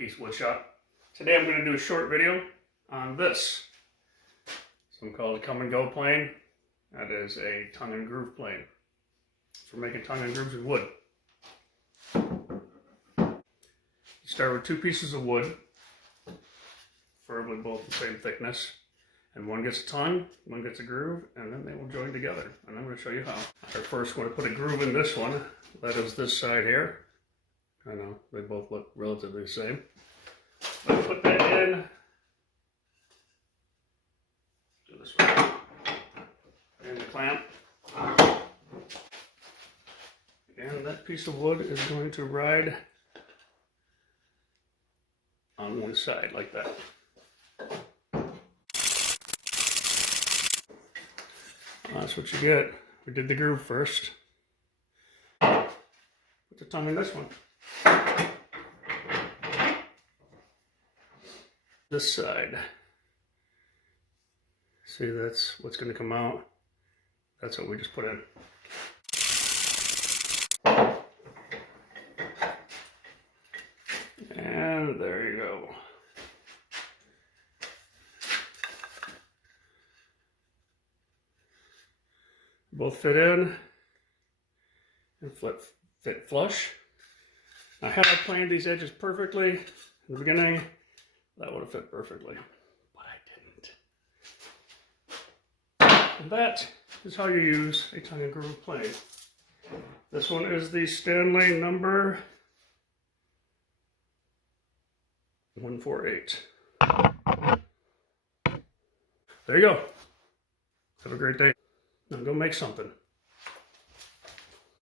Keith's Wood Shop. Today I'm going to do a short video on this. Some call it a come and go plane. That is a tongue and groove plane. For making tongue and grooves with wood. You start with 2 pieces of wood, preferably both the same thickness. And one gets a tongue, one gets a groove, and then they will join together. And I'm going to show you how. I first want to put a groove in this one. That is this side here. I know, they both look relatively the same. Let's put that in. Do this one. And the clamp. And that piece of wood is going to ride on one side like that. That's what you get. We did the groove first. Put the tongue in this one. This side. See, that's what's going to come out. That's what we just put in. And there you go. Both fit in and fit flush. Now, had I planned these edges perfectly in the beginning, that would have fit perfectly, but I didn't. And that is how you use a tongue and groove plane. This one is the Stanley number 148. There you go. Have a great day. Now go make something.